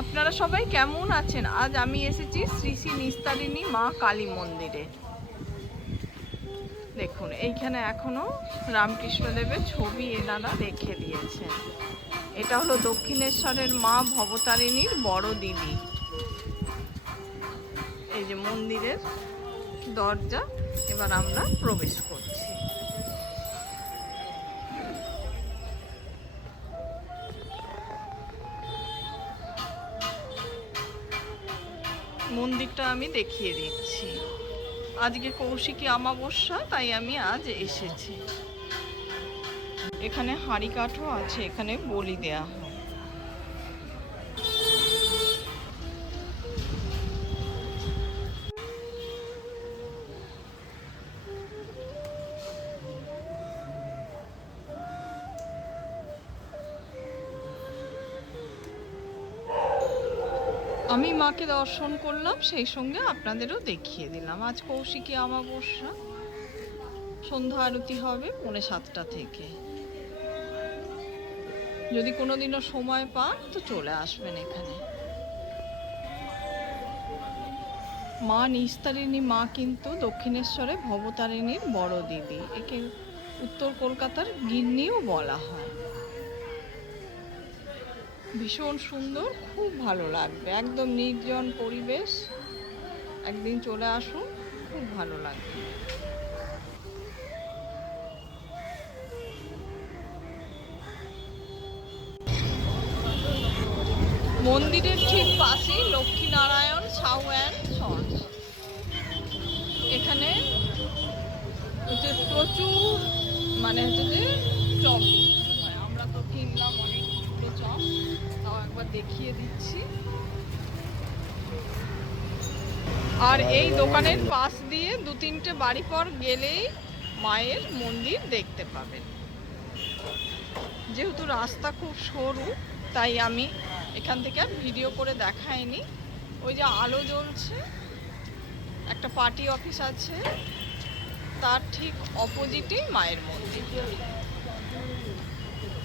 আপনারা সবাই কেমন আছেন? আজ আমি এসেছি শ্রী শ্রী নিস্তারিণী মা কালী মন্দিরে। দেখুন এইখানে এখনো রামকৃষ্ণদেবের ছবি এনারা রেখে দিয়েছেন। এটা হলো দক্ষিণেশ্বরের মা ভবতারিণীর বড় দিদি। এই যে মন্দিরের দরজা, এবার আমরা প্রবেশ করছি। মন্দিরটা আমি দেখিয়ে দিচ্ছি। আজকে কৌশিকী অমাবস্যা, তাই আমি আজ এসেছি। এখানে হাঁড়ি কাঠও আছে, এখানে বলি দেয়া হয়। আমি মাকে দর্শন করলাম, সেই সঙ্গে আপনাদেরও দেখিয়ে দিলাম। আজ কৌশিকী অমাবস্যা, সন্ধ্যা আরতি হবে 7:30 থেকে। যদি কোনোদিনও সময় পান তো চলে আসবেন এখানে। মা নিস্তারিণী মা কিন্তু দক্ষিণেশ্বরে ভবতারিণীর বড় দিদি। একে উত্তর কলকাতার গিন্নিও বলা হয়। ভীষণ সুন্দর, খুব ভালো লাগবে। একদম নির্জন পরিবেশ, একদিন চলে আসুন, খুব ভালো লাগবে। মন্দিরের ঠিক পাশেই লক্ষ্মীনারায়ণ সাউ অ্যান্ড সন্স। এখানে হচ্ছে প্রচুর যে চপ বিক্রি হয়। আমরা তো কিনলাম অনেকগুলো চপ, তাও একবার দেখিয়ে দিচ্ছি। আর এই দোকানের পাশ দিয়ে 2-3টে বাড়ি পর গেলেই মায়ের মন্দির দেখতে পাবেন। যেহেতু রাস্তা খুব সরু, তাই আমি এখান থেকে আর ভিডিও করে দেখাইনি। ওই যে আলো জ্বলছে, একটা পার্টি অফিস আছে, তার ঠিক অপোজিটেই মায়ের মন্দির।